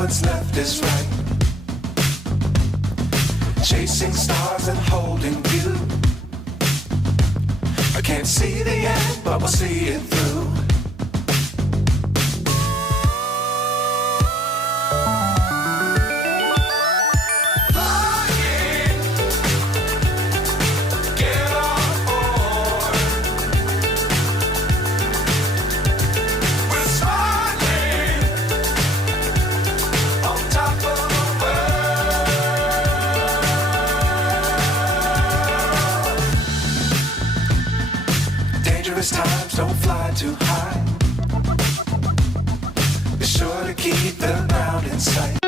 what's left is right. Chasing stars and holding you. I can't see the end, but we'll see it through. Times don't fly too high. Be sure to keep the ground in sight.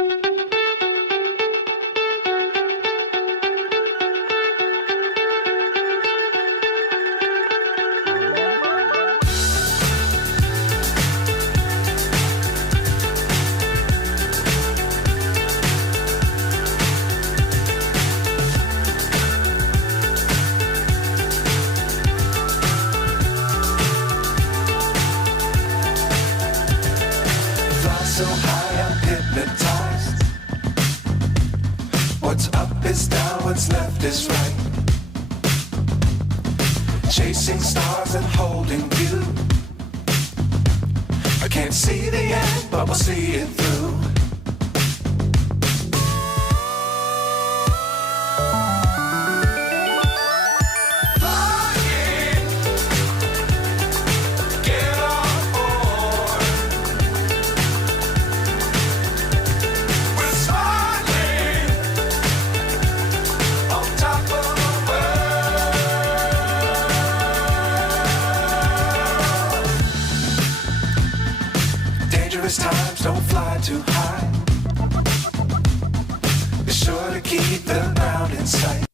So high I'm hypnotized. What's up is down, what's left is right. Chasing stars and holding you. I can't see the end, but we'll see it through. Times don't fly too high. Be sure to keep the ground in sight.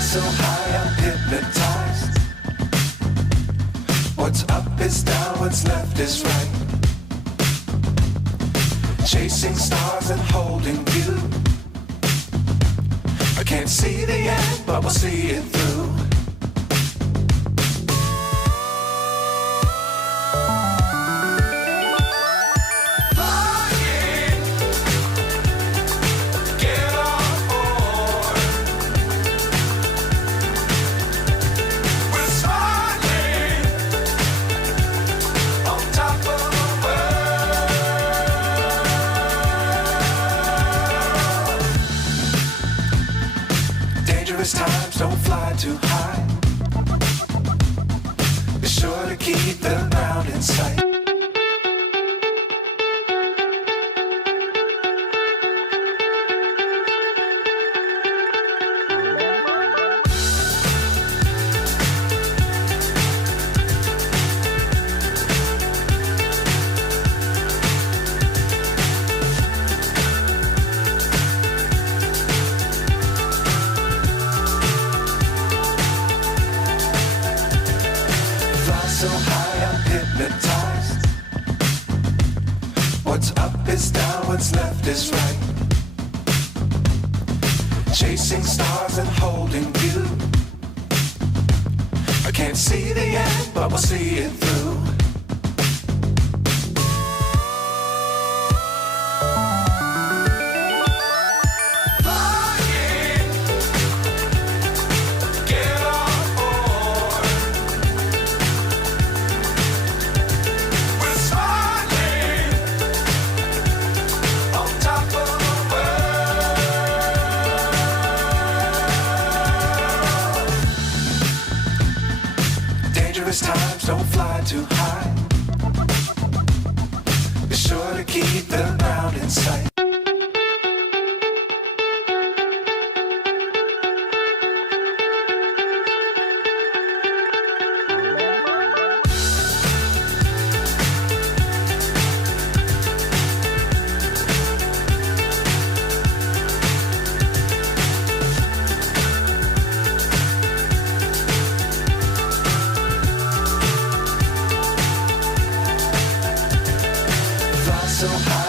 So high I'm hypnotized. What's up is down, what's left is right. Chasing stars and holding you. I can't see the end, but we'll see it through. Times don't fly too high. Be sure to keep the ground in sight. So high I'm hypnotized. What's up is down, what's left is right. Chasing stars and holding you. I can't see the end, but we'll see it through. Times don't fly too high. Be sure to keep the ground in sight.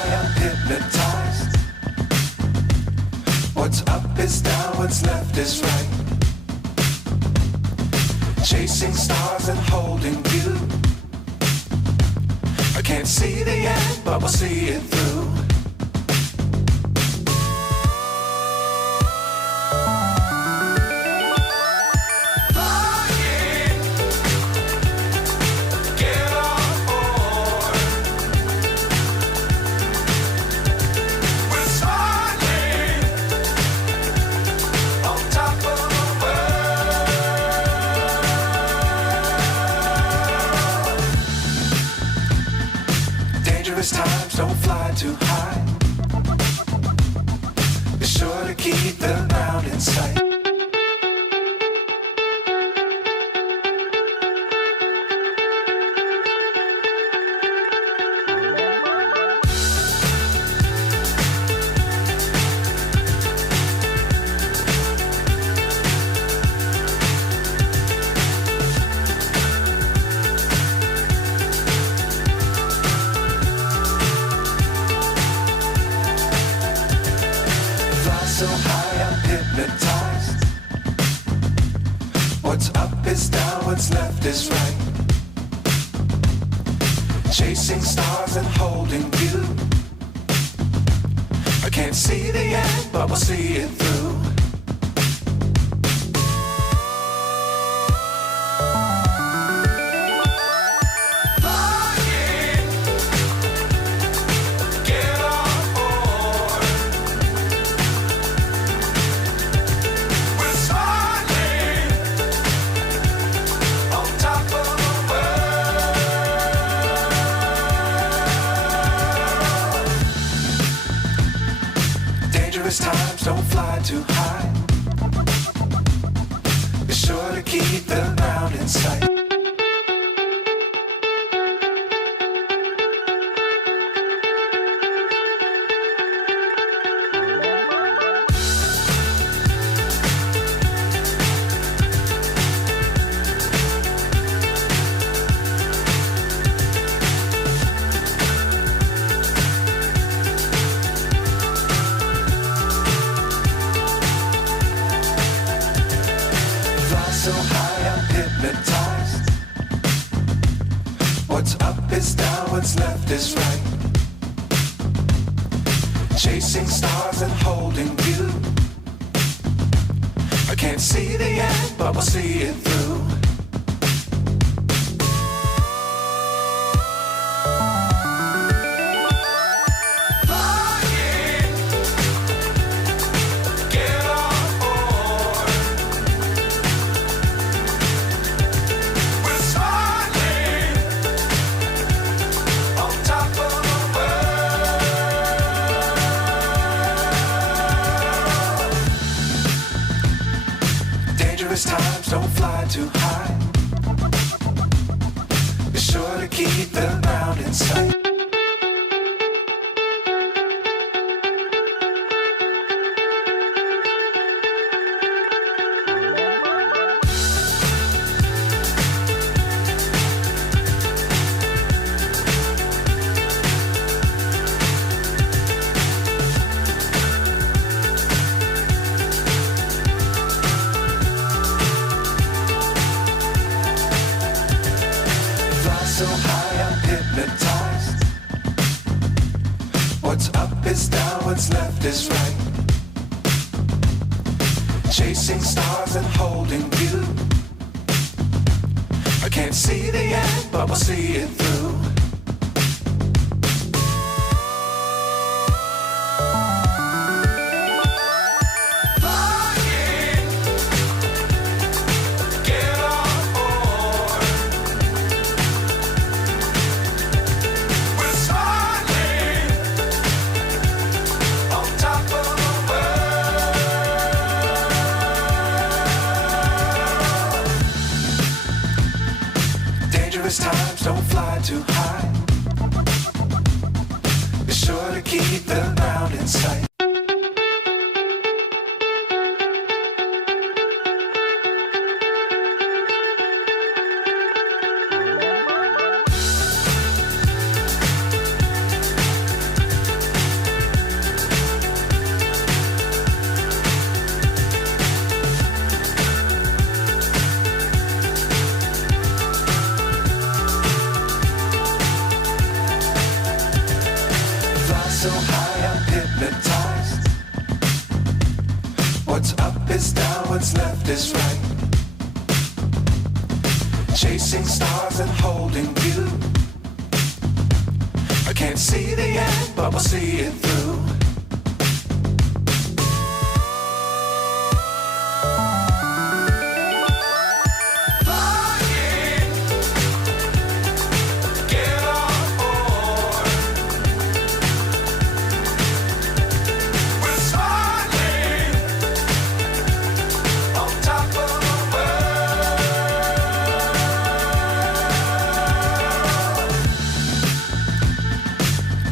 high, I'm hypnotized. What's up is down, what's left is right. Chasing stars and holding you. I can't see the end, but we'll see it through. Times don't fly too high. Be sure to keep the ground in sight. So high, I'm hypnotized. What's up is down, what's left is right. Chasing stars and holding you. I can't see the end, but we'll see it through. Times don't fly too high. Be sure to keep the ground in sight. So high, I'm hypnotized. What's up is down, what's left is right. Chasing stars and holding you. I can't see the end, but we'll see it through. Times don't fly too high. Be sure to keep the ground in sight. So high, I'm hypnotized. What's up is down, what's left is right. Chasing stars and holding you. I can't see the end, but we'll see it through. Times don't fly too high. Be sure to keep the ground in sight. high, I'm hypnotized. What's up is down, what's left is right. Chasing stars and holding you. I can't see the end, but we'll see it through.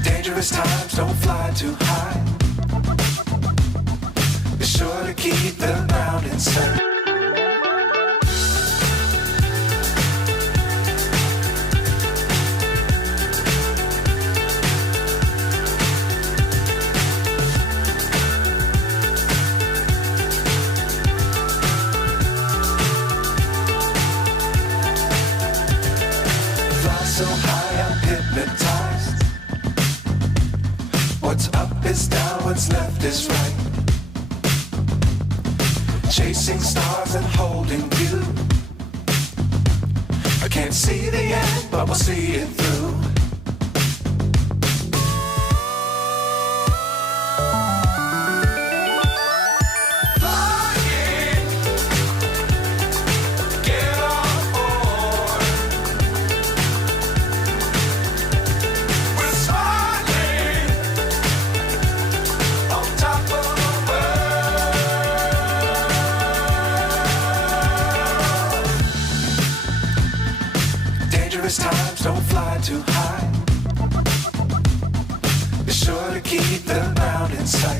Dangerous times, don't fly too high. Be sure to keep the ground in sight. Fly so high, I'm hypnotized. What's up is down, what's left is right. Chasing stars and holding you. I can't see the end, but we'll see it through. Dangerous times, don't fly too high. Be sure to keep the ground in sight.